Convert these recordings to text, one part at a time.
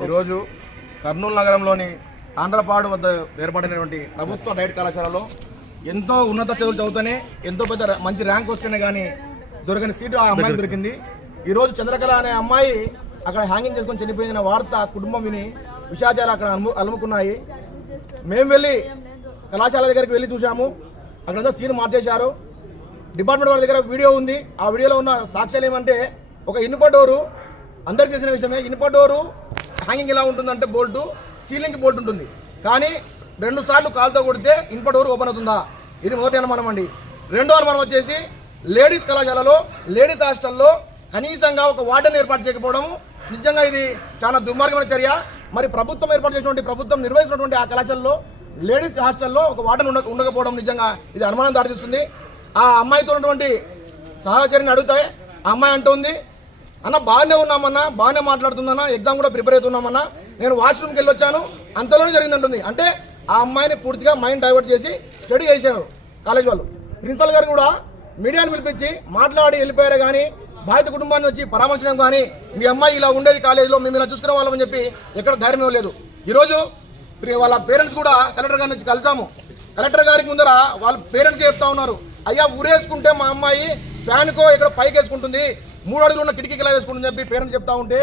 ఈరోజు కర్నూలు నగరంలోని ఆంధ్రపాడు వద్ద ఏర్పడినటువంటి ప్రభుత్వ డైట్ కళాశాలలో ఎంతో ఉన్నత చదువులు చదువుతూనే ఎంతో పెద్ద మంచి ర్యాంక్ వస్తేనే కానీ దొరకని సీటు ఆ అమ్మాయికి దొరికింది. ఈరోజు చంద్రకళ అనే అమ్మాయి అక్కడ హ్యాంగింగ్ చేసుకొని చనిపోయిన వార్త కుటుంబం విని విషాదాలు అక్కడ అలుముకున్నాయి. మేము వెళ్ళి కళాశాల దగ్గరికి వెళ్ళి చూసాము. అక్కడంతా సీన్ మార్చేశారు. డిపార్ట్మెంట్ వారి దగ్గర వీడియో ఉంది. ఆ వీడియోలో ఉన్న సాక్ష్యాలు ఏమంటే, ఒక ఇనుప డోరు, అందరికీ తెలిసిన విషయమే, ఇనుప డోరు హ్యాంగింగ్ ఎలా ఉంటుందంటే బోల్టు సీలింగ్కి బోల్ట్ ఉంటుంది. కానీ 2 సార్లు కాలుతో కొడితే ఇనుప డోరు ఓపెన్ అవుతుందా? ఇది మొదటి అనుమానం అండి. రెండో అనుమానం వచ్చేసి లేడీస్ కళాశాలలో లేడీస్ హాస్టల్లో కనీసంగా ఒక వార్డెన్ ఏర్పాటు చేయకపోవడం నిజంగా ఇది చాలా దుర్మార్గమైన చర్య. మరి ప్రభుత్వం ఏర్పాటు చేసినటువంటి ప్రభుత్వం నిర్వహిస్తున్నటువంటి ఆ కళాశాలలో లేడీస్ హాస్టల్లో ఒక వార్డెన్ ఉండకపోవడం నిజంగా ఇది అనుమానం దారితీస్తుంది. ఆ అమ్మాయితో ఉన్నటువంటి సహచరిని అడిగితే ఆ అమ్మాయి అంటుంది, అన్న బాగానే ఉన్నామన్నా, బాగానే మాట్లాడుతుందన్నా, ఎగ్జామ్ కూడా ప్రిపేర్ అవుతున్నామన్నా, నేను వాష్రూమ్కి వెళ్ళి వచ్చాను, అంతలోనే జరిగిందంటుంది. అంటే ఆ అమ్మాయిని పూర్తిగా మైండ్ డైవర్ట్ చేసి స్టడీ చేశారు కాలేజ్ వాళ్ళు. ప్రిన్సిపల్ గారు కూడా మీడియాను పిలిపించి మాట్లాడి వెళ్ళిపోయారు. కానీ బాధిత కుటుంబాన్ని వచ్చి పరామర్శించడం కానీ, మీ అమ్మాయి ఇలా ఉండేది కాలేజీలో, మేము ఇలా చూసుకునే వాళ్ళమని చెప్పి ఎక్కడ ధైర్యం ఇవ్వలేదు. ఈరోజు వాళ్ళ పేరెంట్స్ కూడా కలెక్టర్ గారిని వచ్చి కలిసాము. కలెక్టర్ గారికి ముందర వాళ్ళ పేరెంట్స్ చెప్తా ఉన్నారు, అయ్యా ఊరేసుకుంటే మా అమ్మాయి ఫ్యాన్కో ఇక్కడ పైకి వేసుకుంటుంది, 3 అడుగులు ఉన్న కిటికీకి ఇలా వేసుకుంటుంది చెప్పి పేరెంట్స్ చెప్తా ఉంటే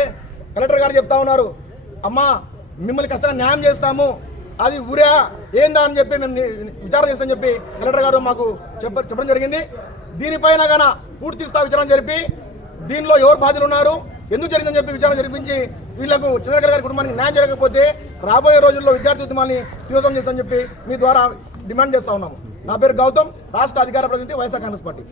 కలెక్టర్ గారు చెప్తా ఉన్నారు, అమ్మా మిమ్మల్ని ఖచ్చితంగా న్యాయం చేస్తాము, అది ఊరా ఏందా అని చెప్పి మేము విచారణ చేస్తామని చెప్పి కలెక్టర్ గారు మాకు చెప్పడం జరిగింది. దీనిపైన గాన పూర్తి స్థాయి విచారణ జరిపి దీనిలో ఎవరు బాధ్యులు ఉన్నారు, ఎందుకు జరిగిందని చెప్పి విచారణ జరిపించి వీళ్లకు చంద్రకళ గారి కుటుంబానికి న్యాయం జరగకపోతే రాబోయే రోజుల్లో విద్యార్థి ఉద్యమాన్ని తీవ్రం చేస్తామని చెప్పి మీ ద్వారా డిమాండ్ చేస్తా ఉన్నాము. నా పేరు గౌతమ్, రాష్ట్ర అధికార ప్రతినిధి వైఎస్ఆర్ కాంగ్రెస్ పార్టీ.